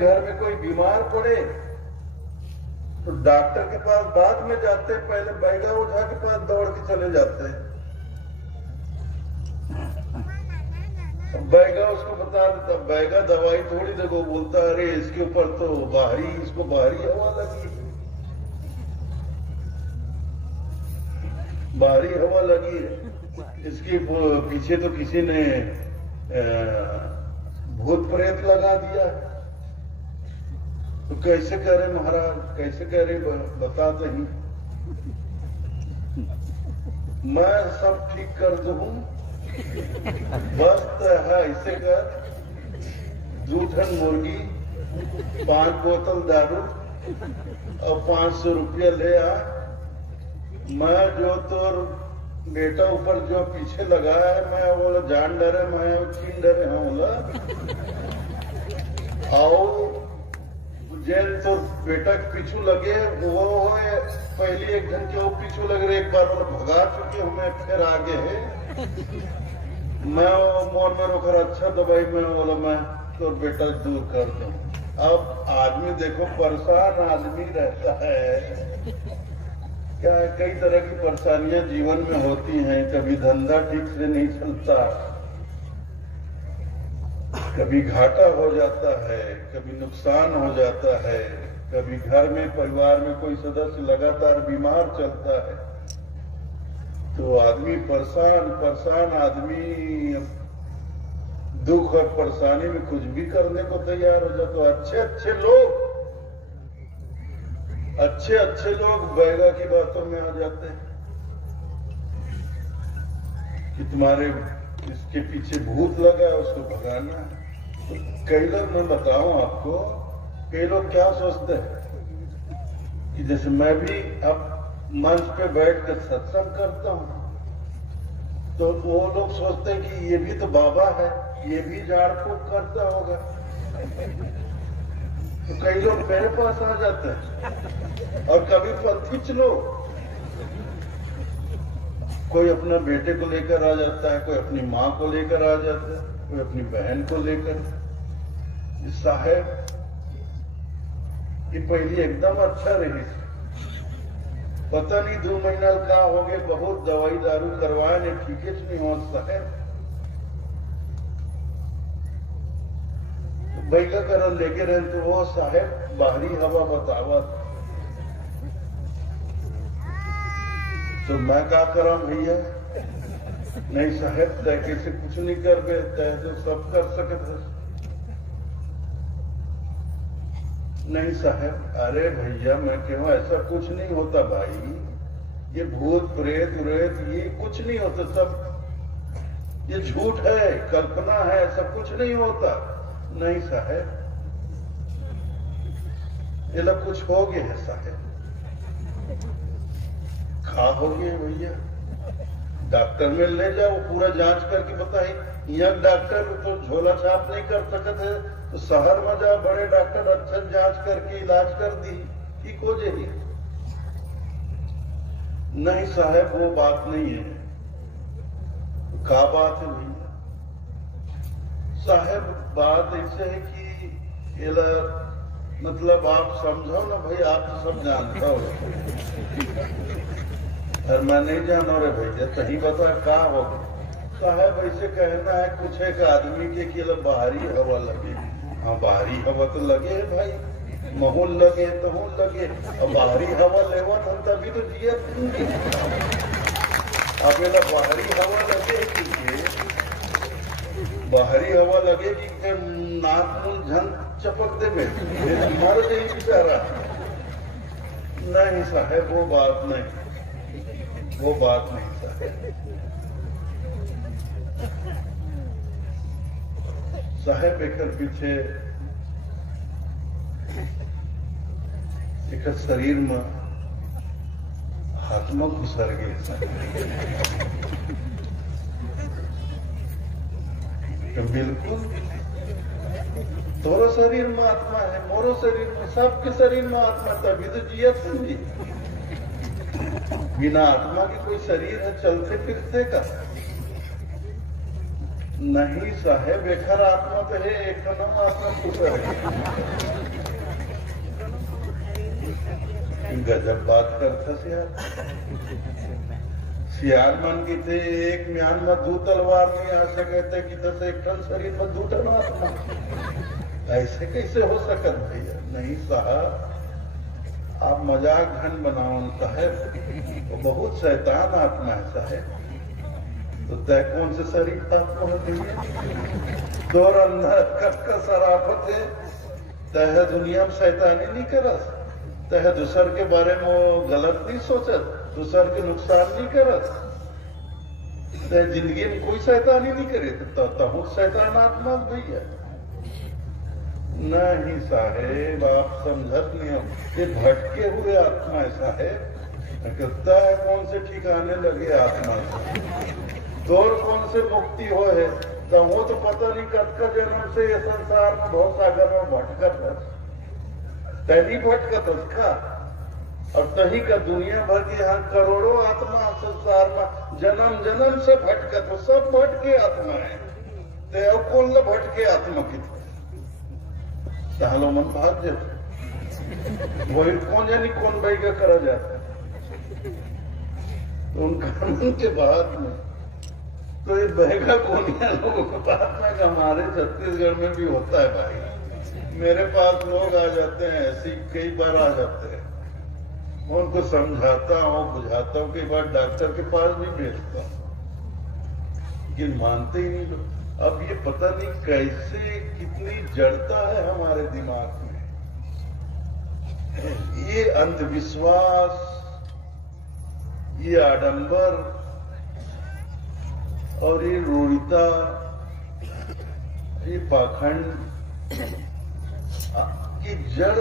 घर में कोई बीमार पड़े तो डॉक्टर के पास बाद में जाते, पहले बैगा ओझा के पास दौड़ के चले जाते हैं। बैगा उसको बता देता, बैगा दवाई थोड़ी देखो, बोलता अरे इसके ऊपर तो इसको बाहरी हवा लगी, बाहरी हवा लगी है, इसके पीछे तो किसी ने भूत प्रेत लगा दिया। तो कैसे करे महाराज, कैसे करे बता दही, मैं सब ठीक कर दूं, बस है ऐसे कर, 2 टन मुर्गी, 5 बोतल दारू और 500 रुपया ले आ। मैं जो तोर बेटा ऊपर जो पीछे लगा है, मैं बोला जान डरे, मैं चीन डरे हूँ बोला, आओ जेल तो बेटा के पीछू लगे वो है, पहली 1 घंटे वो पीछू लग रहे, एक बार वो भगा चुके हमें, फिर आगे है। मैं मोन में रोकर अच्छा दवाई में बोला मैं तो बेटा दूर कर दूं। अब आदमी देखो परेशान आदमी रहता है, क्या कई तरह की परेशानियां जीवन में होती हैं, कभी धंधा ठीक से नहीं चलता, कभी घाटा हो जाता है, कभी नुकसान हो जाता है, कभी घर में परिवार में कोई सदस्य लगातार बीमार चलता है, तो आदमी परेशान आदमी दुख और परेशानी में कुछ भी करने को तैयार हो जाता। तो अच्छे लोग बैगा की बातों में आ जाते हैं कि तुम्हारे इसके पीछे भूत लगा है, उसको भगाना है। तो कई लोग, मैं बताऊं आपको, कई लोग क्या सोचते हैं कि जैसे मैं भी अब मंच पे बैठ कर सत्संग करता हूं, तो वो लोग सोचते हैं कि ये भी तो बाबा है, ये भी झाड़ फूक करता होगा। तो कई लोग मेरे पास आ जाते हैं, और कभी पंथी चलो, कोई अपना बेटे को लेकर आ जाता है, कोई अपनी माँ को लेकर आ जाता है, कोई अपनी बहन को लेकर। साहब ये पहली एकदम अच्छा रही, पता नहीं 2 महीना का हो गए, बहुत दवाई दारू करवाए ने, ठीक नहीं हो साहब। बैगा कर लेके रहे तो वो साहब बाहरी हवा बतावा, तो मैं क्या करा भैया, नहीं साहब तय कैसे कुछ नहीं कर बे, तय तो सब कर सकते। नहीं साहब, अरे भैया मैं कहूँ ऐसा कुछ नहीं होता भाई, ये भूत प्रेत व्रेत ये कुछ नहीं होता, सब ये झूठ है, कल्पना है, ऐसा कुछ नहीं होता। नहीं साहब, ये लोग कुछ हो गए है साहब, खा हो गए भैया, डॉक्टर में ले जाओ, पूरा जांच करके बताए। यहाँ डॉक्टर तो झोला छाप नहीं कर सकते है, तो शहर में जाओ, बड़े डॉक्टर अच्छा जांच करके इलाज कर दी, ठीक हो जाएगी। नहीं साहब वो बात नहीं है। क्या बात है भैया? साहब बात ऐसे है कि ये मतलब आप समझो ना भाई, आप तो सब जानता हो, और मैं नहीं जाना रे भैया, सही बता क्या होगा। साहब ऐसे कहना है कुछ एक आदमी के कि बाहरी हवा लगे। हाँ बाहरी हवा तो लगे है भाई, महूल लगे तहूल लगे, और बाहरी हवा लेवा हम तभी तो जिया। अब ये बाहरी हवा लगे कि बाहरी हवा लगे कि नाक मुंह झन चपक दे में मर गई बेचारा। नहीं साहब वो बात नहीं, वो बात नहीं साहब। साहब एक पीछे एक शरीर में हाथ में घुसर गए, तो बिल्कुल तोरो शरीर में आत्मा है, मोरो शरीर में, सबके शरीर में आत्मा, तभी तो जिया समझी। बिना आत्मा के कोई शरीर है चलते फिरते का? नहीं साहेब, एखर आत्मा तो है, एक नम आत्मा पुत्र है। गजब बात करता सियार मन की थे, एक म्यान में दो तलवार नहीं आ सके थे कि 10 एक टन शरीर में 2 टन आत्मा। ऐसे कैसे हो सकत भैया? नहीं साहब, आप मजाक घन बनाओ साहेब, वो बहुत शैतान आत्मा है साहेब। तो तय कौन से शरीफ आत्मा होती है? दौर अंदर का सराफत है, तय दुनिया में शैतानी नहीं करस, तय दूसर के बारे में वो गलत नहीं सोचत, दूसर के नुकसान नहीं करस, तय जिंदगी में कोई शैतानी नहीं करे, तो शैतान आत्मा भैया। नहीं साहेब, आप समझत नहीं हो, ये भटके हुए आत्मा है साहेब। कहता है कौन से ठिकाने लगे आत्मा से, दौर कौन से मुक्ति हो है, तो वो तो पता नहीं कब का जन्म से ये संसार में बहुत सागर में भटकत है, तभी भटकत उसका। और तही का दुनिया भर की यहाँ करोड़ों आत्मा संसार में जन्म जन्म से भटकत, सब भटके आत्मा है। तो कौन भटके आत्मा की मन भाग जाते, वही कौन जानी कौन भाई का करा जाता है। तो उन कानून के बाद में तो ये बहेगा कोनिया लोगों के पास में हमारे छत्तीसगढ़ में भी होता है भाई। मेरे पास लोग आ जाते हैं, ऐसी कई बार आ जाते हैं, मैं उनको समझाता हूँ, बुझाता हूँ, कई बार डॉक्टर के पास भी भेजता हूँ, लेकिन मानते ही नहीं लोग। अब ये पता नहीं कैसे कितनी जड़ता है हमारे दिमाग में, ये अंधविश्वास, ये आडंबर और ये रूढ़िता, ये पाखंड की जड़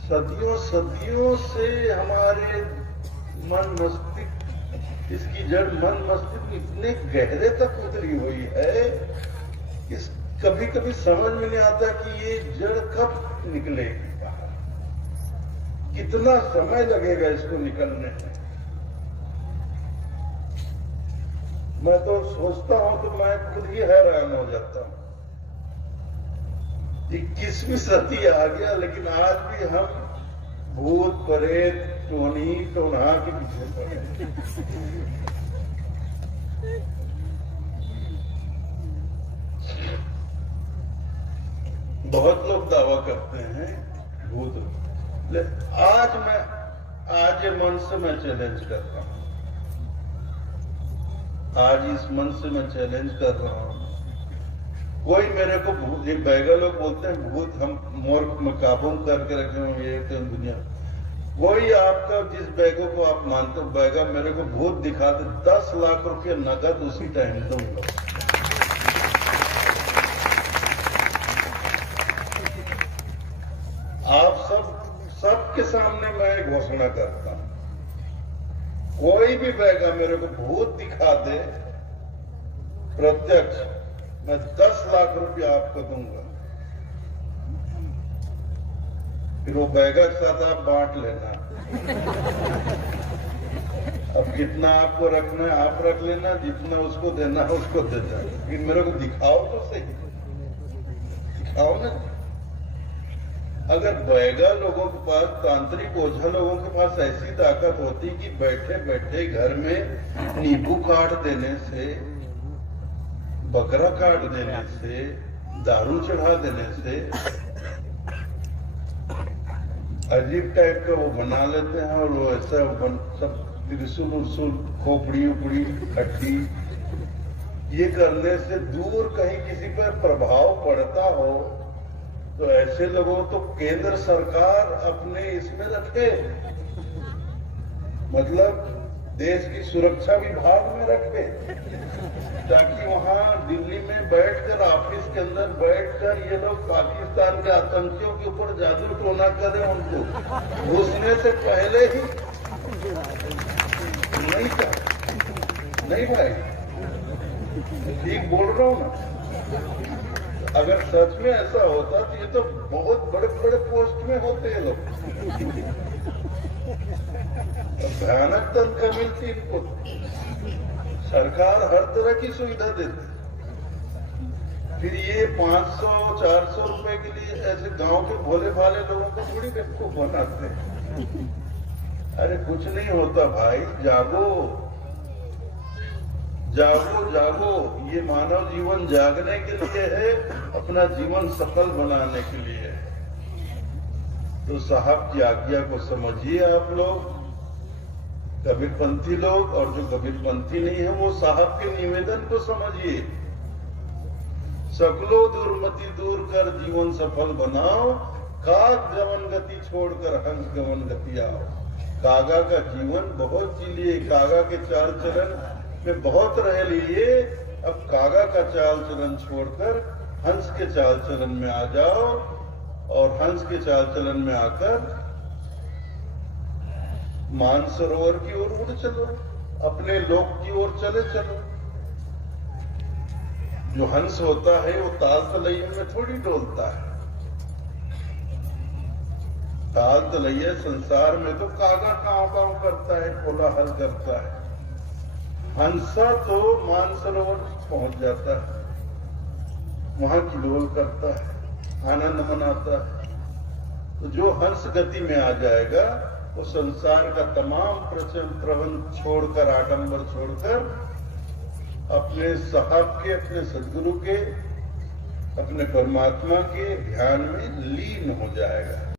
सदियों सदियों से हमारे मन मस्तिष्क, इसकी जड़ मन मस्तिष्क इतने गहरे तक उतरी हुई है कि कभी कभी समझ में नहीं आता कि ये जड़ कब निकलेगी बाहर, कितना समय लगेगा इसको निकलने में। मैं तो सोचता हूं तो मैं खुद ही हैरान हो जाता हूं। 21वीं सदी आ गया, लेकिन आज भी हम भूत प्रेत टोनी टोना के पीछे पड़े। बहुत लोग दावा करते हैं भूत, आज ये मन से मैं चैलेंज कर रहा हूं, आज इस मन से मैं चैलेंज कर रहा हूं, कोई मेरे को भूत, एक बैगा लोग बोलते हैं भूत हम मोर में काबू करके रखे होंगे ये दुनिया, कोई आपका जिस बैगों को आप मानते हो बैगा मेरे को भूत दिखा दे, 10 लाख रुपये नगद उसी टाइम दूंगा। आप सबके सामने मैं घोषणा करता हूं, कोई भी बैगा मेरे को भूत दिखा दे प्रत्यक्ष, मैं 10 लाख रुपया आपको दूंगा। फिर वो बैगा के साथ आप बांट लेना। अब कितना आपको रखना है आप रख लेना, जितना उसको देना है उसको दे देना, लेकिन मेरे को दिखाओ तो सही, दिखाओ ना। अगर बैगा लोगों के पास, तांत्रिक ओझा लोगों के पास ऐसी ताकत होती कि बैठे बैठे घर में नींबू काट देने से, बकरा काट देने से, दारू चढ़ा देने से अजीब टाइप का वो बना लेते हैं, और वो ऐसा सब त्रिशूल उर्सूल खोपड़ी उपड़ी खट्टी, ये करने से दूर कहीं किसी पर प्रभाव पड़ता हो तो ऐसे लोगों तो केंद्र सरकार अपने इसमें रखे, मतलब देश की सुरक्षा विभाग में रखे, ताकि वहां दिल्ली में बैठकर, ऑफिस के अंदर बैठकर ये लोग पाकिस्तान के आतंकियों के ऊपर जादू टोना करें, उनको घुसने से पहले ही। नहीं था, नहीं भाई, ठीक बोल रहा हूं ना। अगर सच में ऐसा होता तो ये तो बहुत बड़े बड़े पोस्ट में होते हैं लोग, भयानक तनख्वाह मिलती इनको, सरकार हर तरह की सुविधा देती, फिर ये 500-400 रुपए के लिए ऐसे गांव के भोले भाले लोगों को थोड़ी बेवकूफ बनाते हैं। अरे कुछ नहीं होता भाई, जागो जागो जागो। ये मानव जीवन जागने के लिए है, अपना जीवन सफल बनाने के लिए है। तो साहब की आज्ञा को समझिए आप लोग, कबीरपंथी लोग, और जो कबीरपंथी नहीं है वो साहब के निवेदन को समझिए। सकलो दुर्मति दूर कर जीवन सफल बनाओ, काग गमन गति छोड़कर हंस गमन गति आओ। कागा का जीवन बहुत जी लिए, कागा के चाल चलन में बहुत रह लिए, अब कागा का चाल चलन छोड़कर हंस के चाल चलन में आ जाओ, और हंस के चाल चलन में आकर मानसरोवर की ओर उड़ चलो, अपने लोक की ओर चले चलो। जो हंस होता है वो ताल तलैया में थोड़ी डोलता है। ताल तलैया संसार में तो कागा कांव कांव करता है, कोलाहल करता है। हंसा तो मानसरोवर पहुंच जाता है, वहां किलोल करता है, आनंद मनाता है। तो जो हंस गति में आ जाएगा वो संसार का तमाम प्रबंध छोड़कर, आडंबर छोड़कर अपने साहब के, अपने सदगुरु के, अपने परमात्मा के ध्यान में लीन हो जाएगा।